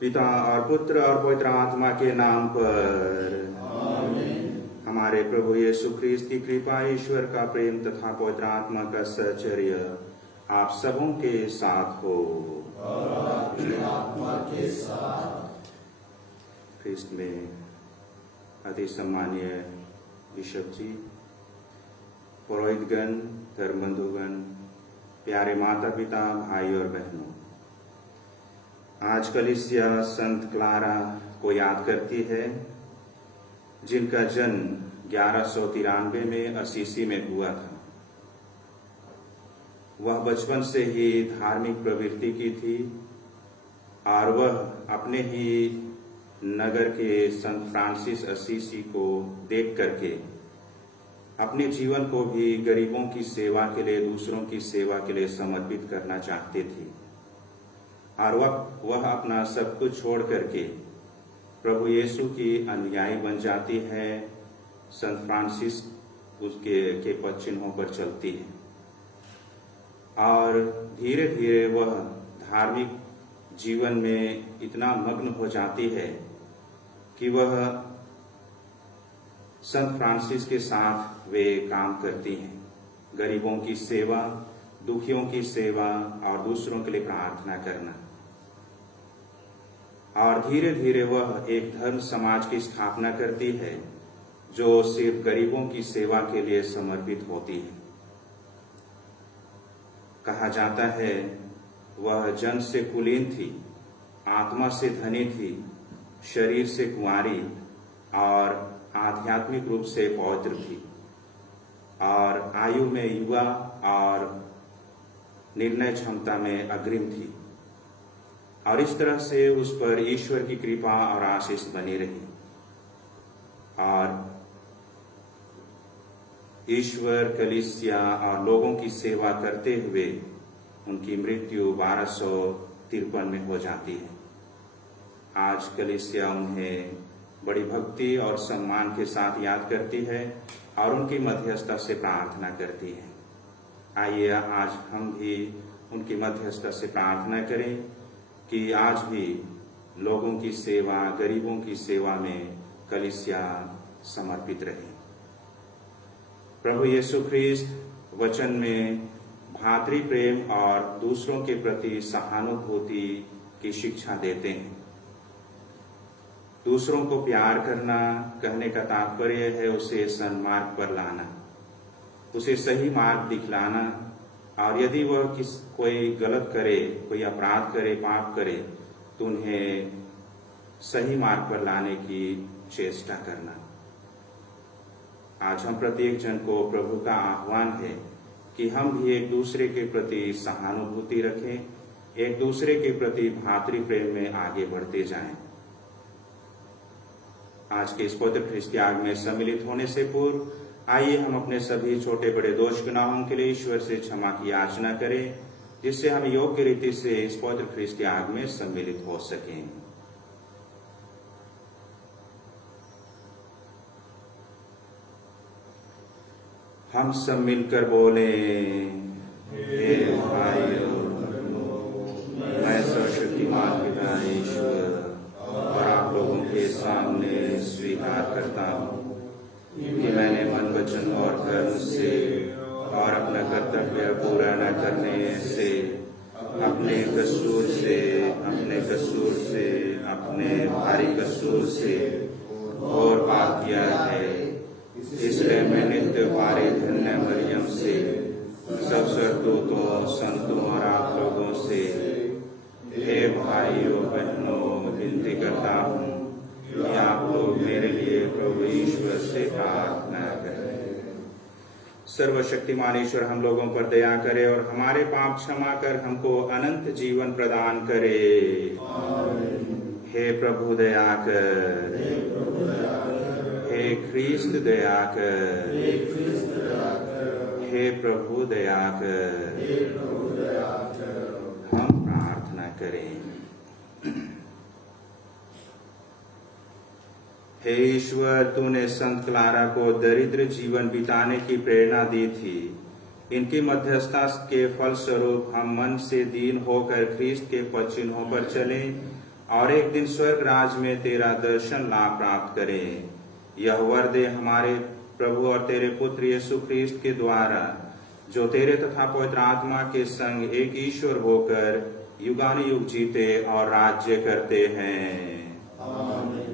पिता और पुत्र और पवित्र आत्मा के नाम पर आमीन। हमारे प्रभु यीशु ख्रीस्त की कृपा, ईश्वर का प्रेम तथा पवित्र आत्मा का सहचर्य आप सबों के साथ हो और आपकी आत्मा के साथ। ख्रीस्त में अति सम्मानीय बिशप जी, पुरोहितगण, धर्म बंधुगण, प्यारे माता पिता, भाई और बहनों, आज कलीसिया संत क्लारा को याद करती है, जिनका जन्म 1193 में असीसी में हुआ था। वह बचपन से ही धार्मिक प्रवृत्ति की थी और वह अपने ही नगर के संत फ्रांसिस असीसी को देख करके अपने जीवन को भी गरीबों की सेवा के लिए, दूसरों की सेवा के लिए समर्पित करना चाहती थी। और वह अपना सब कुछ छोड़ करके प्रभु यीशु की अनुयायी बन जाती है, संत फ्रांसिस के पद चिन्हों पर चलती है और धीरे धीरे वह धार्मिक जीवन में इतना मग्न हो जाती है कि वह संत फ्रांसिस के साथ वे काम करती हैं, गरीबों की सेवा, दुखियों की सेवा और दूसरों के लिए प्रार्थना करना। और धीरे धीरे वह एक धर्म समाज की स्थापना करती है जो सिर्फ गरीबों की सेवा के लिए समर्पित होती है। कहा जाता है वह जन्म से कुलीन थी, आत्मा से धनी थी, शरीर से कुंवारी और आध्यात्मिक रूप से पवित्र थी और आयु में युवा और निर्णय क्षमता में अग्रिम थी। और इस तरह से उस पर ईश्वर की कृपा और आशीष बनी रही और ईश्वर, कलीसिया और लोगों की सेवा करते हुए उनकी मृत्यु 1253 में हो जाती है। आज कलीसिया उन्हें बड़ी भक्ति और सम्मान के साथ याद करती है और उनकी मध्यस्थता से प्रार्थना करती है। आइए आज हम भी उनकी मध्यस्थता से प्रार्थना करें कि आज भी लोगों की सेवा, गरीबों की सेवा में कलीसिया समर्पित रहे। प्रभु यीशु ख्रीस्त वचन में भातृ प्रेम और दूसरों के प्रति सहानुभूति की शिक्षा देते हैं। दूसरों को प्यार करना कहने का तात्पर्य है उसे सन्मार्ग पर लाना, उसे सही मार्ग दिखलाना और यदि वह कोई गलत करे, कोई अपराध करे, पाप करे तो उन्हें सही मार्ग पर लाने की चेष्टा करना। आज हम प्रत्येक जन को प्रभु का आह्वान है कि हम भी एक दूसरे के प्रति सहानुभूति रखें, एक दूसरे के प्रति भातृ प्रेम में आगे बढ़ते जाएं। आज के इस पवित्र ख्रीस्त त्याग में सम्मिलित होने से पूर्व आइए हम अपने सभी छोटे बड़े दोष गुनाहों के लिए ईश्वर से क्षमा की याचना करें, जिससे हम योग्य रीति से इस पवित्र ख्रीस्त त्याग में सम्मिलित हो सकें। हम सब मिलकर बोले, हे भाइयों, मैं सर्वशक्तिमान पिता ईश्वर और आप लोगों के सामने स्वीकार करता हूँ कि मैंने मन, वचन और कर्म से और अपना कर्तव्य पूरा न करने से, अपने कसूर से, अपने भारी कसूर से और पाप किया है। इसलिए मैं नित्य पारे धन्य मरियम से, सब स्वर्गदूतों, संतों और आप लोगों से, हे भाइयों बहनों, विनती करता हूँ कि आप लोग मेरे लिए प्रभु ईश्वर से प्रार्थना करें। सर्वशक्तिमान ईश्वर हम लोगों पर दया करे और हमारे पाप क्षमा कर हमको अनंत जीवन प्रदान करे। हे प्रभु दया कर, हे ख्रीस्त दया कर, हे प्रभु दया कर। हम प्रार्थना करें। हे ईश्वर, तूने संत क्लारा को दरिद्र जीवन बिताने की प्रेरणा दी थी। इनकी मध्यस्थता के फलस्वरूप हम मन से दीन होकर ख्रीस्त के पद चिन्हों पर चलें और एक दिन स्वर्ग राज में तेरा दर्शन लाभ प्राप्त करें। यह वर दे हमारे प्रभु और तेरे पुत्र यीशु ख्रीस्त के द्वारा, जो तेरे तथा पवित्र आत्मा के संग एक ईश्वर होकर युगानुयुग जीते और राज्य करते हैं। आमीन।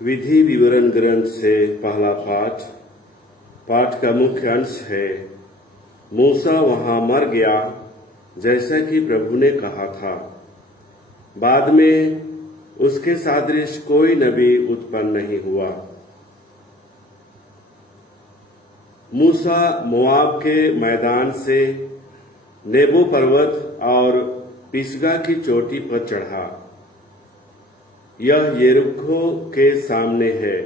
विधि विवरण ग्रंथ से पहला पाठ। पाठ का मुख्य अंश है, मूसा वहां मर गया जैसा कि प्रभु ने कहा था। बाद में उसके सादृश कोई नबी उत्पन्न नहीं हुआ। मूसा मोआब के मैदान से नेबो पर्वत और पिसगा की चोटी पर चढ़ा। यह यरीहो के सामने है।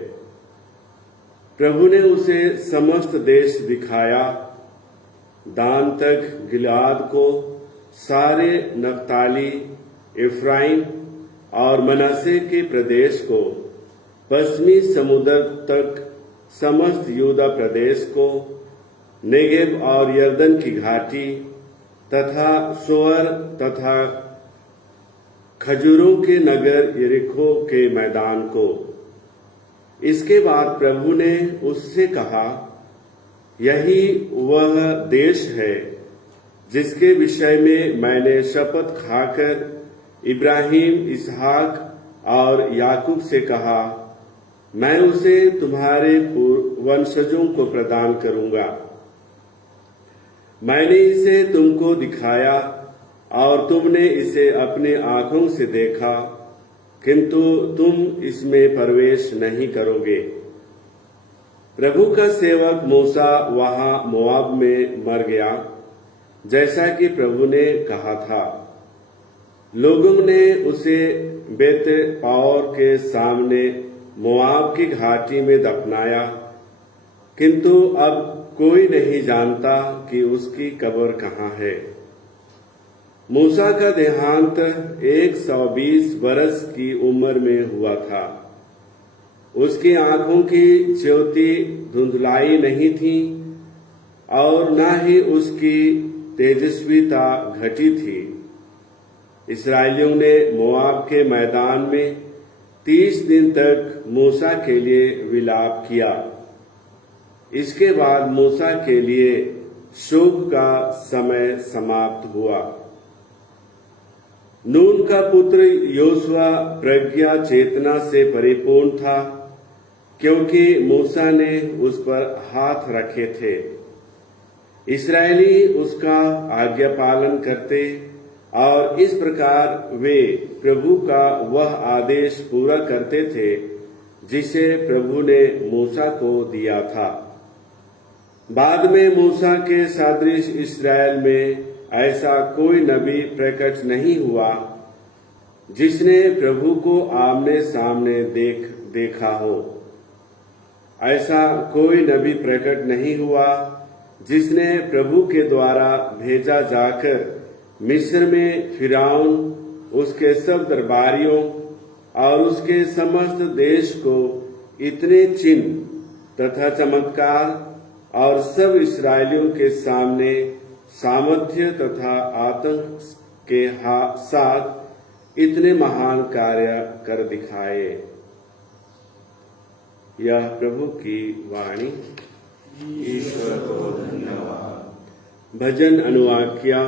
प्रभु ने उसे समस्त देश दिखाया, दान तक गिलाद को, सारे नफ्ताली, इफ्राइम और मनासे के प्रदेश को, पश्चिमी समुद्र तक समस्त यहूदा प्रदेश को, नेगेब और यर्दन की घाटी तथा सोअर तथा खजूरों के नगर यरीहो के मैदान को। इसके बाद प्रभु ने उससे कहा, यही वह देश है जिसके विषय में मैंने शपथ खाकर इब्राहिम, इसहाक और याकूब से कहा, मैं उसे तुम्हारे वंशजों को प्रदान करूंगा। मैंने इसे तुमको दिखाया और तुमने इसे अपने आंखों से देखा, किंतु तुम इसमें प्रवेश नहीं करोगे। प्रभु का सेवक मूसा वहां मोआब में मर गया, जैसा कि प्रभु ने कहा था। लोगों ने उसे बेत पाओर के सामने मोआब की घाटी में दफनाया, किंतु अब कोई नहीं जानता कि उसकी कब्र कहाँ है। मूसा का देहांत 120 बरस की उम्र में हुआ था। उसकी आंखों की ज्योति धुंधलाई नहीं थी और न ही उसकी तेजस्विता घटी थी। इस्राएलियों ने मोआब के मैदान में 30 दिन तक मूसा के लिए विलाप किया। इसके बाद मूसा के लिए शोक का समय समाप्त हुआ। नून का पुत्र योशुआ प्रज्ञा चेतना से परिपूर्ण था, क्योंकि मूसा ने उस पर हाथ रखे थे। इस्राएली उसका आज्ञा पालन करते और इस प्रकार वे प्रभु का वह आदेश पूरा करते थे जिसे प्रभु ने मूसा को दिया था। बाद में मूसा के सदृश इस्राएल में ऐसा कोई नबी प्रकट नहीं हुआ जिसने प्रभु को आमने सामने देखा हो। ऐसा कोई नबी प्रकट नहीं हुआ जिसने प्रभु के द्वारा भेजा जाकर मिस्र में फिरौन, उसके सब दरबारियों और उसके समस्त देश को इतने चिन्ह तथा चमत्कार और सब इस्राएलियों के सामने सामर्थ्य तथा आतंक के साथ इतने महान कार्य कर दिखाए। यह प्रभु की वाणी। ईश्वर को धन्यवाद। भजन अनुवाक्या।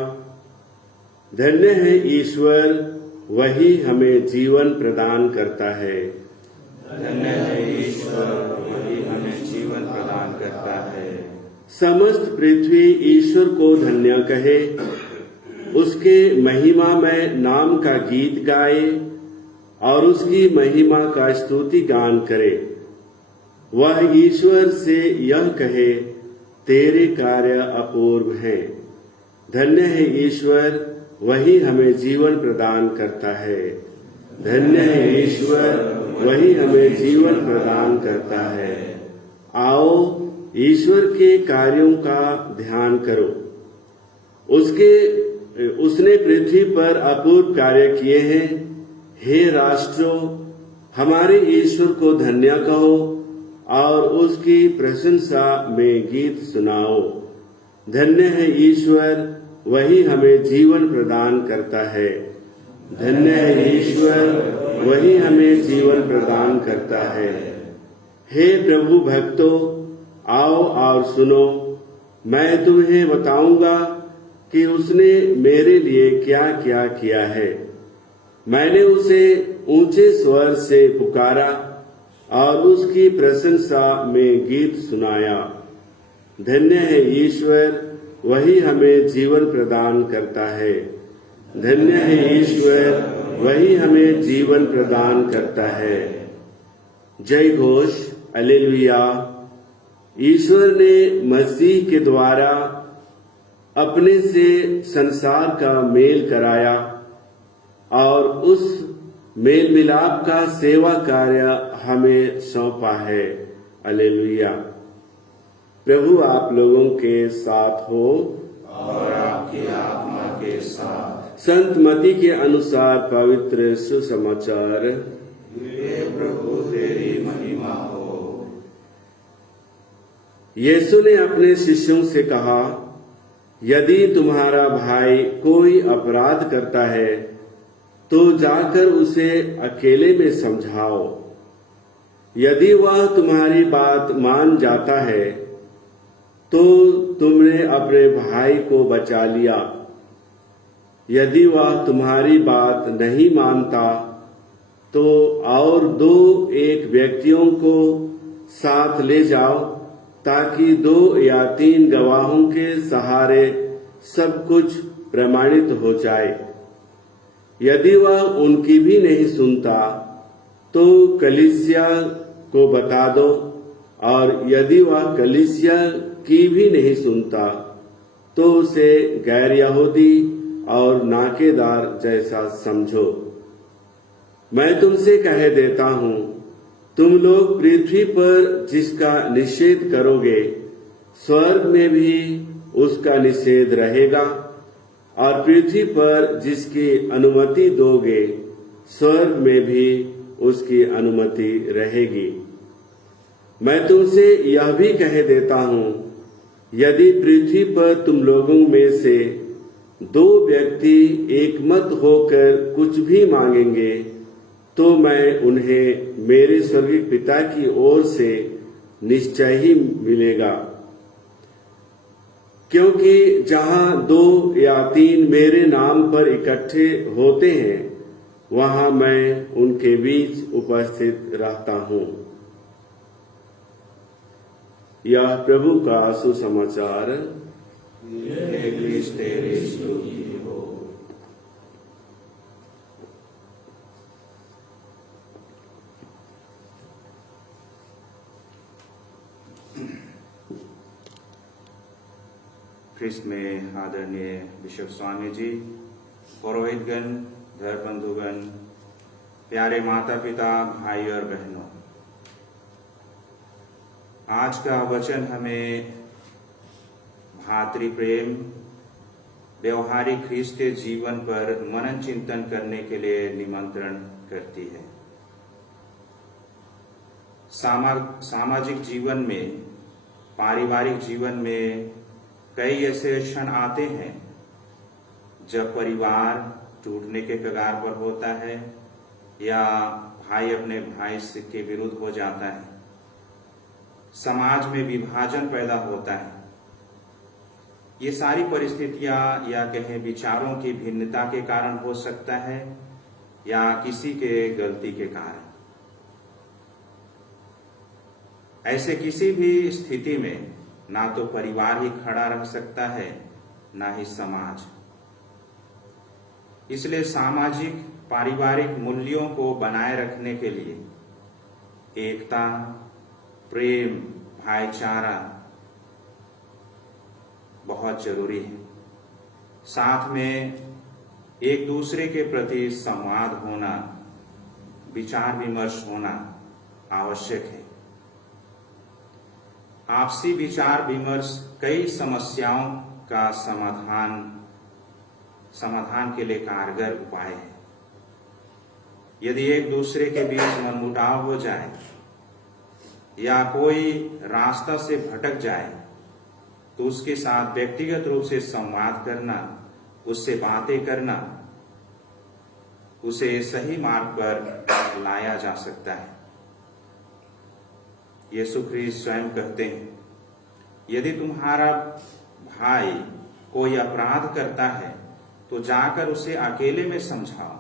धन्य है ईश्वर, वही हमें जीवन प्रदान करता है। धन्य है ईश्वर, वही हमें जीवन प्रदान करता है। समस्त पृथ्वी ईश्वर को धन्य कहे, उसके महिमा में नाम का गीत गाए और उसकी महिमा का स्तुति गान करे। वह ईश्वर से यह कहे, तेरे कार्य अपूर्व हैं। धन्य है ईश्वर, वही हमें जीवन प्रदान करता है। धन्य है ईश्वर, वही हमें जीवन प्रदान करता है। आओ ईश्वर के कार्यों का ध्यान करो, उसके उसने पृथ्वी पर अपूर्व कार्य किए हैं। हे राष्ट्रों, हमारे ईश्वर को धन्य कहो और उसकी प्रशंसा में गीत सुनाओ। धन्य है ईश्वर, वही हमें जीवन प्रदान करता है। धन्य है ईश्वर, वही हमें जीवन प्रदान करता है। हे प्रभु भक्तों, आओ और सुनो। मैं तुम्हें बताऊंगा कि उसने मेरे लिए क्या क्या किया है। मैंने उसे ऊंचे स्वर से पुकारा और उसकी प्रशंसा में गीत सुनाया। धन्य है ईश्वर, वही हमें जीवन प्रदान करता है। धन्य है ईश्वर, वही हमें जीवन प्रदान करता है। जय घोष, हालेलुया। ईश्वर ने मसीह के द्वारा अपने से संसार का मेल कराया और उस मेल मिलाप का सेवा कार्य हमें सौंपा है। हालेलुया। प्रभु आप लोगों के साथ हो और आपकी आत्मा के साथ। संत मती के अनुसार पवित्र सुसमाचार। हे प्रभु तेरी महिमा हो। यीशु ने अपने शिष्यों से कहा, यदि तुम्हारा भाई कोई अपराध करता है तो जाकर उसे अकेले में समझाओ। यदि वह तुम्हारी बात मान जाता है तो तुमने अपने भाई को बचा लिया। यदि वह तुम्हारी बात नहीं मानता तो और 2-1 व्यक्तियों को साथ ले जाओ, ताकि 2 या 3 गवाहों के सहारे सब कुछ प्रमाणित हो जाए। यदि वह उनकी भी नहीं सुनता तो कलीसिया को बता दो, और यदि वह कलीसिया की भी नहीं सुनता तो उसे गैर यहूदी और नाकेदार जैसा समझो। मैं तुमसे कह देता हूं, तुम लोग पृथ्वी पर जिसका निषेध करोगे, स्वर्ग में भी उसका निषेध रहेगा, और पृथ्वी पर जिसकी अनुमति दोगे, स्वर्ग में भी उसकी अनुमति रहेगी। मैं तुमसे यह भी कह देता हूं, यदि पृथ्वी पर तुम लोगों में से 2 व्यक्ति एकमत होकर कुछ भी मांगेंगे तो मैं उन्हें मेरे स्वर्गीय पिता की ओर से निश्चय ही मिलेगा। क्योंकि जहां 2 या 3 मेरे नाम पर इकट्ठे होते हैं, वहां मैं उनके बीच उपस्थित रहता हूं। यह प्रभु का सुसमाचार। हे क्रिस्त तेरी स्तुति हो। ख्रिस्त में आदरणीय बिशप स्वामी जी, पुरोहितगण, धर्म बंधुगण, प्यारे माता पिता, भाई और बहनों, आज का वचन हमें भातृ प्रेम, व्यवहारिक ख्रीष्टीय जीवन पर मनन चिंतन करने के लिए निमंत्रण करती है। सामाजिक जीवन में, पारिवारिक जीवन में कई ऐसे क्षण आते हैं जब परिवार टूटने के कगार पर होता है या भाई अपने भाई के विरुद्ध हो जाता है। समाज में विभाजन पैदा होता है। ये सारी परिस्थितियां या कहें विचारों की भिन्नता के कारण हो सकता है या किसी के गलती के कारण। ऐसे किसी भी स्थिति में ना तो परिवार ही खड़ा रख सकता है, ना ही समाज। इसलिए सामाजिक पारिवारिक मूल्यों को बनाए रखने के लिए एकता, प्रेम, भाईचारा बहुत जरूरी है। साथ में एक दूसरे के प्रति संवाद होना, विचार विमर्श होना आवश्यक है। आपसी विचार विमर्श कई समस्याओं का समाधान समाधान के लिए कारगर उपाय है। यदि एक दूसरे के बीच मनमुटाव हो जाए या कोई रास्ता से भटक जाए तो उसके साथ व्यक्तिगत रूप से संवाद करना, उससे बातें करना, उसे सही मार्ग पर लाया जा सकता है। यीशु ख्रीस्त स्वयं कहते हैं, यदि तुम्हारा भाई कोई अपराध करता है तो जाकर उसे अकेले में समझाओ।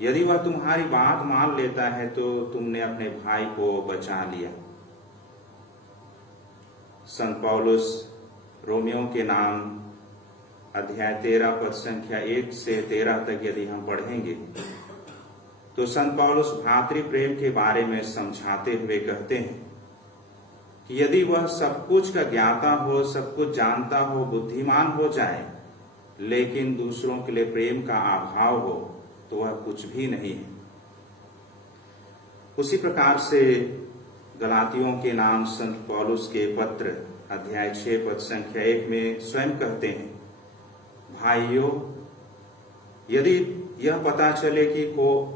यदि वह तुम्हारी बात मान लेता है तो तुमने अपने भाई को बचा लिया। संत पौलुस रोमियो के नाम अध्याय 13 पद संख्या 1 से 13 तक यदि हम पढ़ेंगे तो संत पौलुस भातृ प्रेम के बारे में समझाते हुए कहते हैं कि यदि वह सब कुछ का ज्ञाता हो, सब कुछ जानता हो, बुद्धिमान हो जाए, लेकिन दूसरों के लिए प्रेम का अभाव हो तो वह कुछ भी नहीं है। उसी प्रकार से गलातियों के नाम संत पौलुस के पत्र अध्याय 6 पद संख्या 1 में स्वयं कहते हैं, भाइयों, यदि यह पता चले कि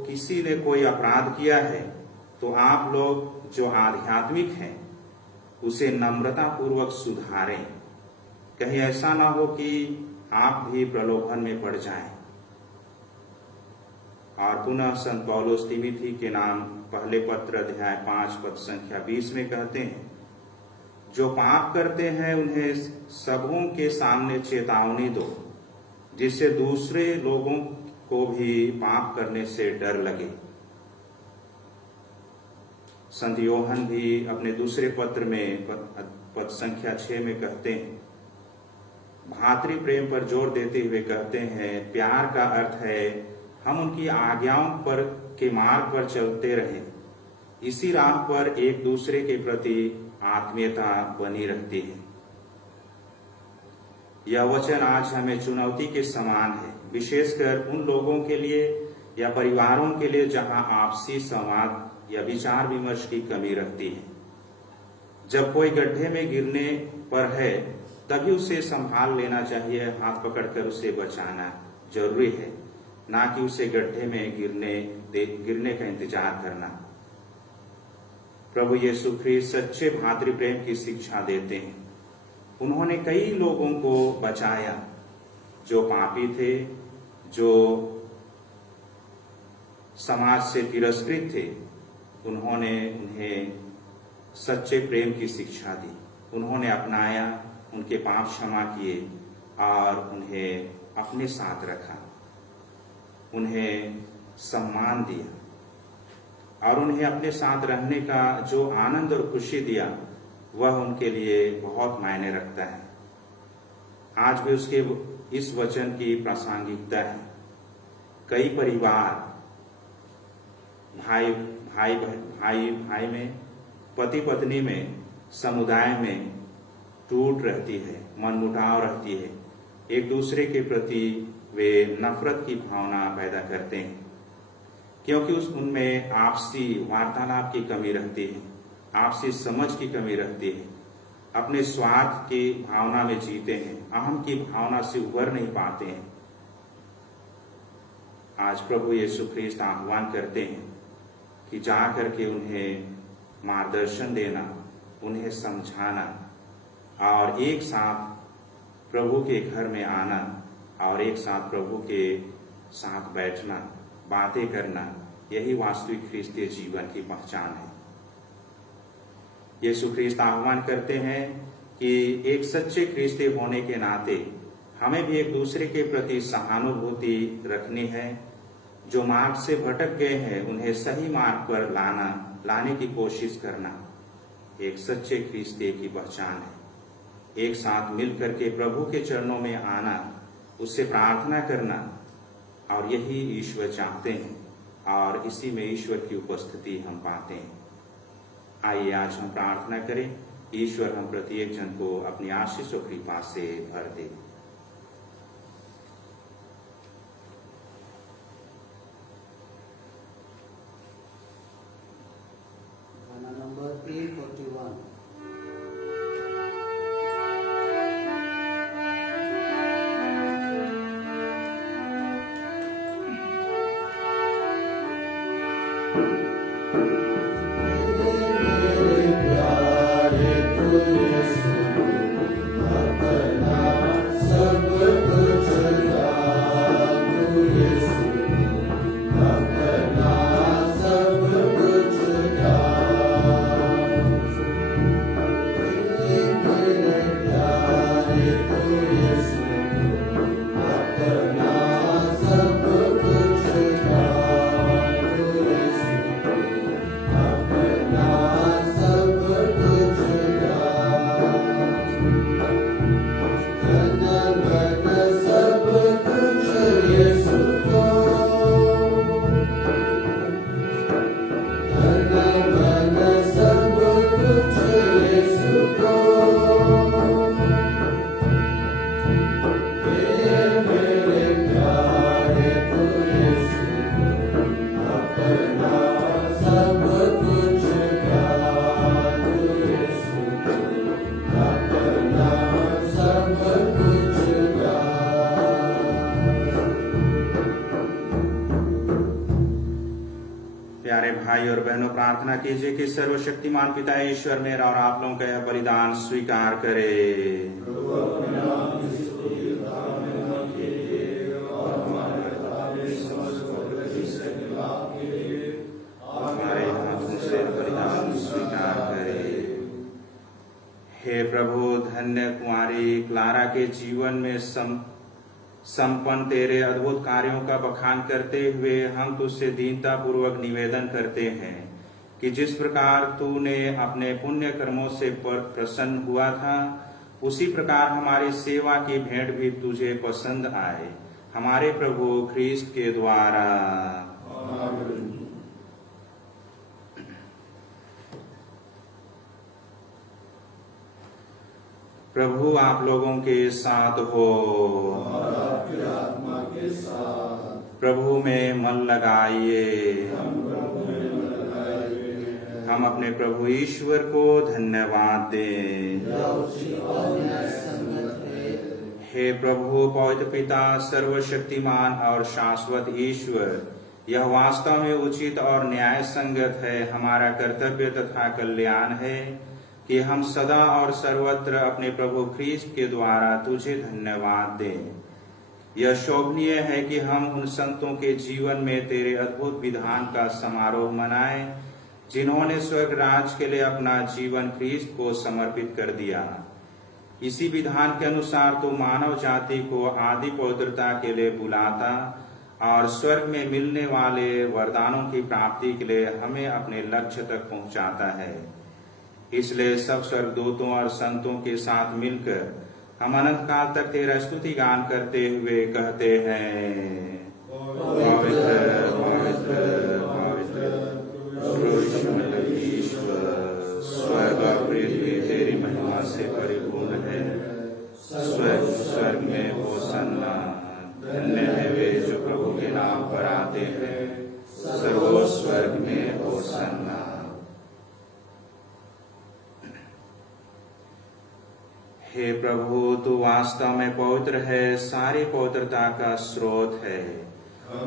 किसी ने कोई अपराध किया है तो आप लोग जो आध्यात्मिक हैं उसे नम्रता पूर्वक सुधारें, कहीं ऐसा ना हो कि आप भी प्रलोभन में पड़ जाएं। और पुनः संत पौलुस तिमोथी के नाम पहले पत्र अध्याय 5 पद संख्या 20 में कहते हैं, जो पाप करते हैं उन्हें सबों के सामने चेतावनी दो, जिससे दूसरे लोगों को भी पाप करने से डर लगे। संत योहन भी अपने दूसरे पत्र में पद संख्या 6 में कहते हैं, भातृ प्रेम पर जोर देते हुए कहते हैं, प्यार का अर्थ है हम उनकी आज्ञाओं पर के मार्ग पर चलते रहें। इसी राह पर एक दूसरे के प्रति आत्मीयता बनी रहती है। यह वचन आज हमें चुनौती के समान है, विशेषकर उन लोगों के लिए या परिवारों के लिए जहां आपसी संवाद या विचार विमर्श की कमी रहती है। जब कोई गड्ढे में गिरने पर है तभी उसे संभाल लेना चाहिए, हाथ पकड़कर उसे बचाना जरूरी है, ना कि उसे गड्ढे में गिरने का इंतजार करना। प्रभु यीशु ख्रीस्त सच्चे भातृ प्रेम की शिक्षा देते हैं। उन्होंने कई लोगों को बचाया जो पापी थे, जो समाज से तिरस्कृत थे। उन्होंने उन्हें सच्चे प्रेम की शिक्षा दी, उन्होंने अपनाया, उनके पाप क्षमा किए और उन्हें अपने साथ रखा, उन्हें सम्मान दिया और उन्हें अपने साथ रहने का जो आनंद और खुशी दिया वह उनके लिए बहुत मायने रखता है। आज भी उसके इस वचन की प्रासंगिकता है। कई परिवार भाई में, पति पत्नी में, समुदाय में टूट रहती है, मनमुटाव रहती है, एक दूसरे के प्रति वे नफरत की भावना पैदा करते हैं, क्योंकि उनमें आपसी वार्तालाप की कमी रहती है, आपसी समझ की कमी रहती है, अपने स्वार्थ की भावना में जीते हैं, अहम की भावना से उभर नहीं पाते हैं। आज प्रभु यीशु ख्रीस्त आह्वान करते हैं कि जा करके उन्हें मार्गदर्शन देना, उन्हें समझाना और एक साथ प्रभु के घर में आना और एक साथ प्रभु के साथ बैठना, बातें करना, यही वास्तविक ख्रीस्तीय जीवन की पहचान है। यीशु ख्रीस्त आह्वान करते हैं कि एक सच्चे ख्रीस्ती होने के नाते हमें भी एक दूसरे के प्रति सहानुभूति रखनी है। जो मार्ग से भटक गए हैं उन्हें सही मार्ग पर लाने की कोशिश करना एक सच्चे ख्रीस्ती की पहचान है। एक साथ मिल करके प्रभु के चरणों में आना, उससे प्रार्थना करना, और यही ईश्वर चाहते हैं और इसी में ईश्वर की उपस्थिति हम पाते हैं। आइए आज हम प्रार्थना करें, ईश्वर हम प्रत्येक जन को अपनी आशीष और कृपा से भर दे। गाना नंबर 341। प्यारे भाई और बहनों, प्रार्थना कीजिए कि सर्वशक्तिमान पिता ईश्वर मेरा और आप लोगों का यह बलिदान स्वीकार करे। हमारे हाथों से बलिदान स्वीकार करे। हे प्रभु, धन्य कुमारी क्लारा के जीवन में संपन्न तेरे अद्भुत कार्यों का बखान करते हुए हम तुझसे दीनता पूर्वक निवेदन करते हैं कि जिस प्रकार तूने अपने पुण्य कर्मों से प्रसन्न हुआ था, उसी प्रकार हमारी सेवा की भेंट भी तुझे पसंद आए, हमारे प्रभु ख्रीस्त के द्वारा। प्रभु आप लोगों के साथ हो और आपकी आत्मा के साथ। प्रभु में मन लगाइए। हम अपने प्रभु ईश्वर को धन्यवाद दें। हे प्रभु पवित्र पिता, सर्वशक्तिमान और शाश्वत ईश्वर, यह वास्तव में उचित और न्याय संगत है, हमारा कर्तव्य तथा कल्याण है कि हम सदा और सर्वत्र अपने प्रभु ख्रीस्त के द्वारा तुझे धन्यवाद दें। यह शोभनीय है कि हम उन संतों के जीवन में तेरे अद्भुत विधान का समारोह मनाएं, जिन्होंने स्वर्ग राज के लिए अपना जीवन ख्रीस्त को समर्पित कर दिया। इसी विधान के अनुसार तो मानव जाति को आदि पवित्रता के लिए बुलाता और स्वर्ग में मिलने वाले वरदानों की प्राप्ति के लिए हमें अपने लक्ष्य तक पहुंचाता है। इसलिए सब स्वर्गदूतों और संतों के साथ मिलकर हम अनंत काल तक तेरा स्तुति गान करते हुए कहते हैं, पवित्र पवित्र पवित्र ईश्वर, स्वर्ग और पृथ्वी तेरी महिमा से परिपूर्ण है। स्वर्ग में होसन्ना, धन्य है वे जो प्रभु के नाम पर आते हैं, सर्वो स्वर्ग में होसन्ना। हे प्रभु, तू वास्तव में पवित्र है, सारी पवित्रता का स्रोत है।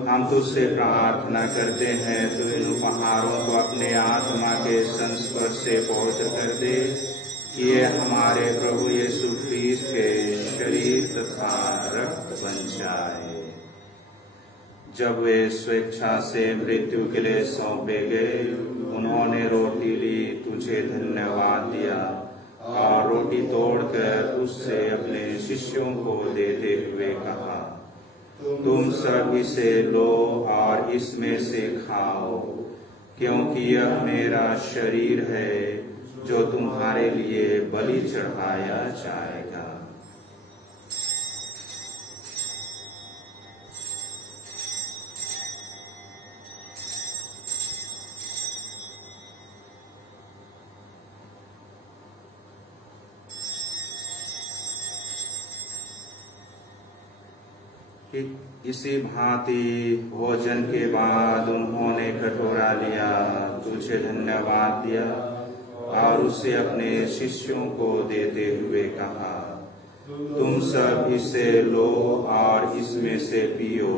हम तुझसे प्रार्थना करते हैं, तू इन उपहारों को अपने आत्मा के संस्पर्श से पवित्र कर दे कि ये हमारे प्रभु यीशु ख्रीस्त के शरीर तथा रक्त बन जाए। जब वे स्वेच्छा से मृत्यु के लिए सौंपे गए, उन्होंने रोटी ली, तुझे धन्यवाद दिया और रोटी तोड़कर उससे अपने शिष्यों को देते हुए कहा, तुम सब इसे लो और इसमें से खाओ, क्योंकि यह मेरा शरीर है जो तुम्हारे लिए बलि चढ़ाया जाएगा। इसी भांति भोजन के बाद उन्होंने कटोरा लिया, तुझे धन्यवाद दिया और उसे अपने शिष्यों को देते हुए कहा, तुम सब इसे लो और इसमें से पियो,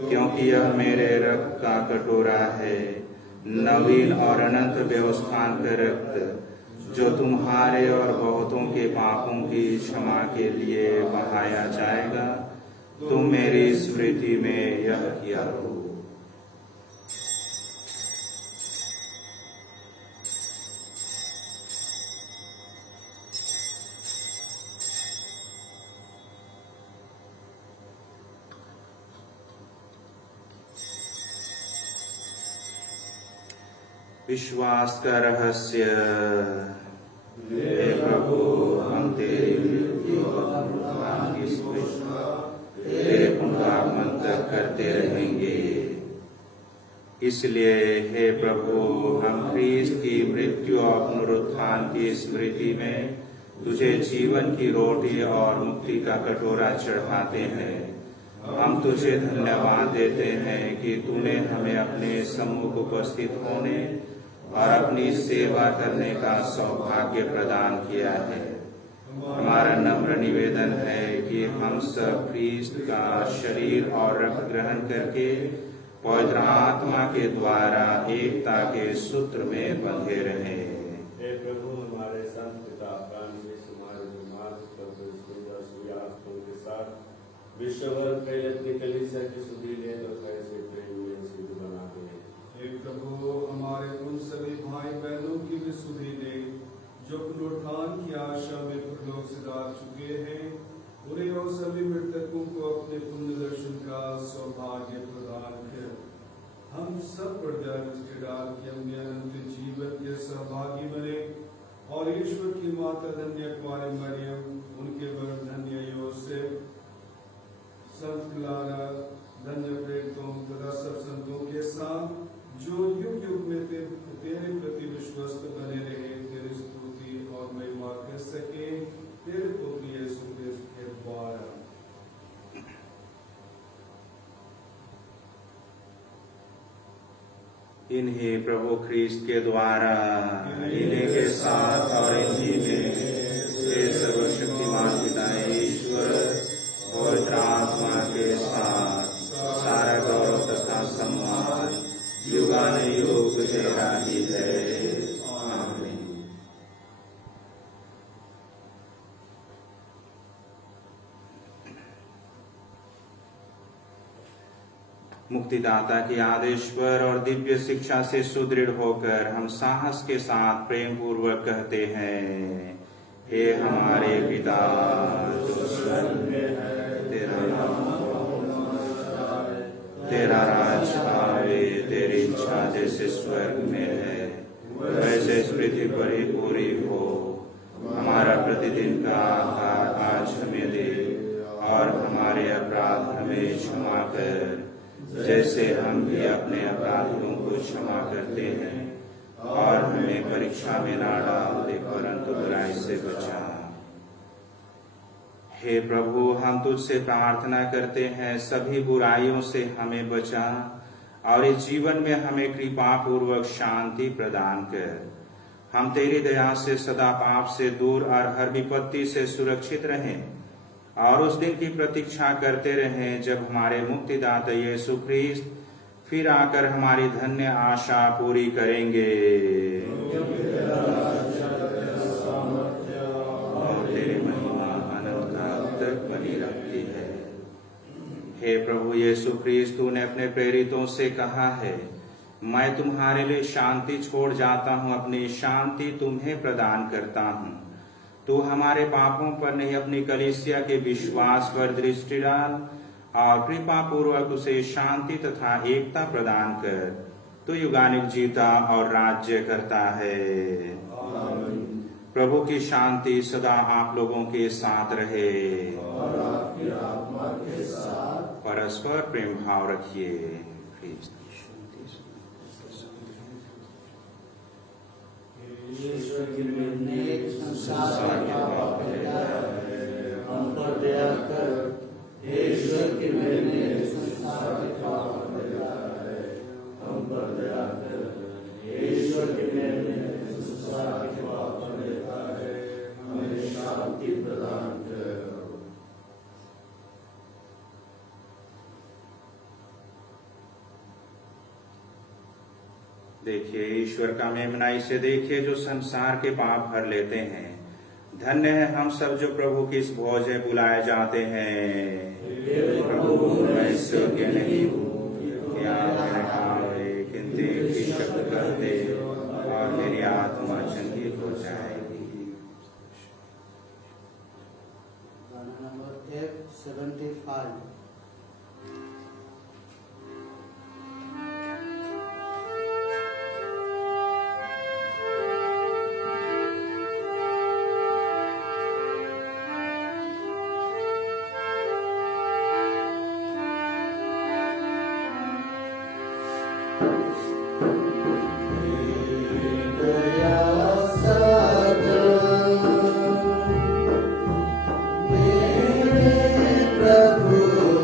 क्योंकि यह मेरे रक्त का कटोरा है, नवीन और अनंत व्यवस्थान का रक्त, जो तुम्हारे और बहुतों के पापों की क्षमा के लिए बहाया जाएगा। तुम मेरी स्मृति में यह किया करो। विश्वास का रहस्य। हे प्रभु, हम तेरी मृत्यु और पुनरुत्थान की घोषणा तेरे पुनरागमन तक करते रहेंगे। इसलिए हे प्रभु, हम ख्रीस्त की मृत्यु और पुनरुत्थान की स्मृति में तुझे जीवन की रोटी और मुक्ति का कटोरा चढ़ाते हैं। हम तुझे धन्यवाद देते हैं कि तूने हमें अपने सम्मुख उपस्थित होने और अपनी सेवा करने का सौभाग्य प्रदान किया है। हमारा नम्र निवेदन है कि हम सब ख्रीस्त का शरीर और रक्त ग्रहण करके पवित्र आत्मा के द्वारा एकता के सूत्र में बंधे रहे। हे प्रभु, हमारे संत पिता फ्रांसिस, हमारे मार्ग प्रभु के साथ विश्वभर प्रेरित की कलीसिया की सुधि ले तो कैसे प्रेम में सिद्ध बना दे। हे प्रभु, हमारे उन सभी भाई बहनों की भी सुधि दे जो पुनरुत्थान की आशा में परलोक सिधार चुके हैं। उन्हें और सभी मृतकों को अपने पुण्य दर्शन का सौभाग्य प्रदान कर हम सब पर दृष्टि डाल के अपने अनंत जीवन के सहभागी बने और ईश्वर की माता धन्य कुमारी मरियम, उनके वर धन्य योसेफ, संत क्लारा, धन्य प्रेरितों तथा सब संतों के साथ जो युग युग में तेरे प्रति विश्वस्त बने रहे, तेरी स्तुति और महिमा कर सके, तेरे पुत्र यीशु क्रिस्त के द्वारा। इन्हीं प्रभु ख्रीस्त के द्वारा, इन्हीं के साथ और इन्हीं में से सर्वशक्तिमान पिता ईश्वर पवित्र आत्मा के साथ सारा गौरव तथा सम्मान युगानुयुग तेरा ही है। आमीन। मुक्तिदाता के आदेश पर और दिव्य शिक्षा से सुदृढ़ होकर हम साहस के साथ प्रेम पूर्वक कहते हैं, हे हमारे पिता जो स्वर्ग में है, तेरा नाम तेरा राज आवे, तेरी इच्छा जैसे स्वर्ग में है वैसे इस पृथ्वी पर ही पूरी हो। हमारा प्रतिदिन का आहार आज हमें दे और हमारे अपराध हमें क्षमा कर जैसे हम भी अपने अपराधियों को क्षमा करते हैं, और हमें परीक्षा में ना डाल दे परंतु बुराई से बचा। हे प्रभु, हम तुझसे प्रार्थना करते हैं, सभी बुराइयों से हमें बचा और इस जीवन में हमें कृपा पूर्वक शांति प्रदान कर। हम तेरी दया से सदा पाप से दूर और हर विपत्ति से सुरक्षित रहें और उस दिन की प्रतीक्षा करते रहें जब हमारे मुक्तिदाता यीशु ख्रीस्त फिर आकर हमारी धन्य आशा पूरी करेंगे। और तेरी महिमा अनंत काल तक बनी रहती है। हे प्रभु यीशु ख्रीस्त, तूने अपने प्रेरितों से कहा है, मैं तुम्हारे लिए शांति छोड़ जाता हूँ, अपनी शांति तुम्हें प्रदान करता हूँ। तू हमारे पापों पर नहीं अपनी कलीसिया के विश्वास पर दृष्टि डाल और कृपा पूर्वक उसे शांति तथा एकता प्रदान कर। तू युगानुग जीता और राज्य करता है। प्रभु की शांति सदा आप लोगों के साथ रहे और आपकी आत्मा के साथ। परस्पर प्रेम भाव रखिए। ईश्वर की निर्णय संसार का पाप मिटाया है, हम पर दया कर। ईश्वर की निर्णय संसार के पाप मिटाया है, हम पर दया कर। ईश्वर की निर्णय संसार के पाप मिटाया है, हमें शांति प्रदान कर। देखिए ईश्वर का मेमना इसे देखिए जो संसार के पाप भर लेते हैं। धन्य है हम सब जो प्रभु की इस भोज में बुलाए जाते हैं। प्रभु मैं इससे योग्य नहीं हूँ कि आप मेरे आवे, किंतु एक ही शब्द कर दे और मेरी आत्मा चंगी हो जाएगी। गाना नंबर 75। प्रभु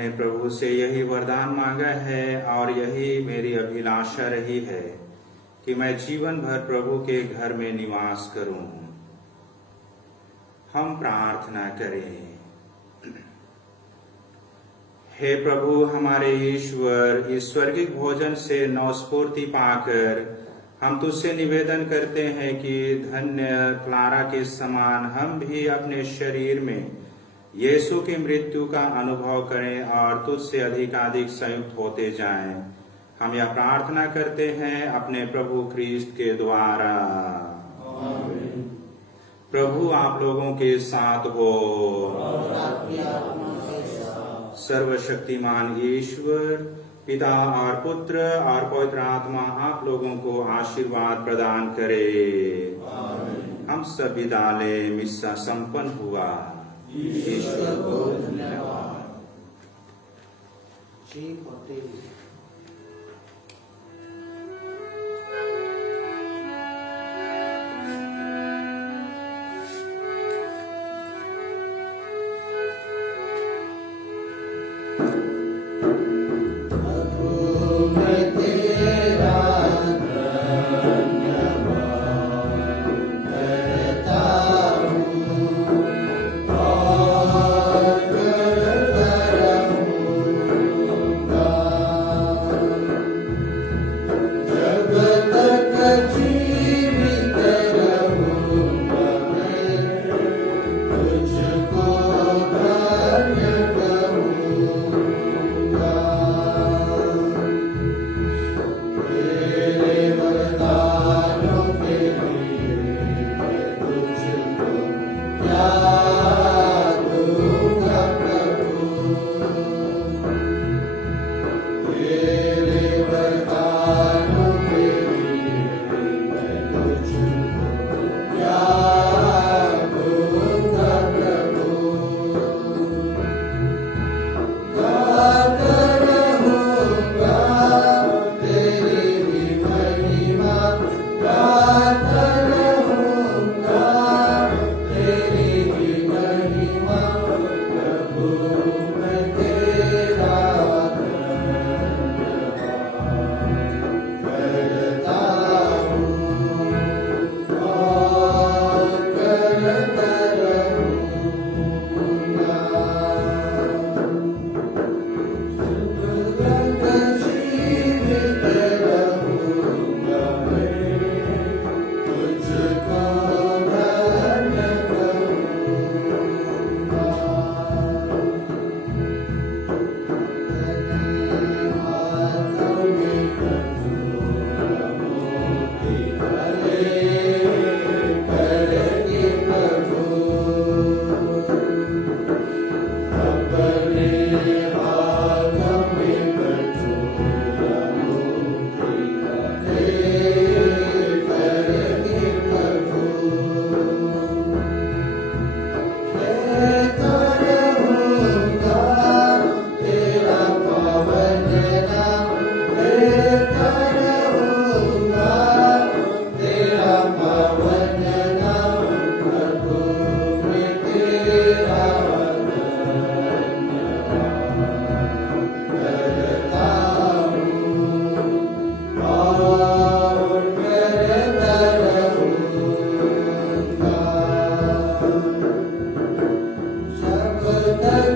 मैंने प्रभु से यही वरदान मांगा है और यही मेरी अभिलाषा रही है कि मैं जीवन भर प्रभु के घर में निवास करूं। हम प्रार्थना करें। हे प्रभु हमारे ईश्वर, इस स्वर्गिक भोजन से नवस्फूर्ति पाकर हम तुझसे निवेदन करते हैं कि धन्य क्लारा के समान हम भी अपने शरीर में यीशु की मृत्यु का अनुभव करें और तुझसे अधिकाधिक संयुक्त होते जाएं। हम यह प्रार्थना करते हैं अपने प्रभु ख्रीस्त के द्वारा। आमीन। प्रभु आप लोगों के साथ हो। और आपकी आत्मा के साथ। सर्वशक्तिमान ईश्वर पिता और पुत्र और पवित्र आत्मा आप लोगों को आशीर्वाद प्रदान करे। आमीन। हम सब विदा लें। मिस्सा संपन्न हुआ। ईश्वर को धन्यवाद। जी पटेल। Thank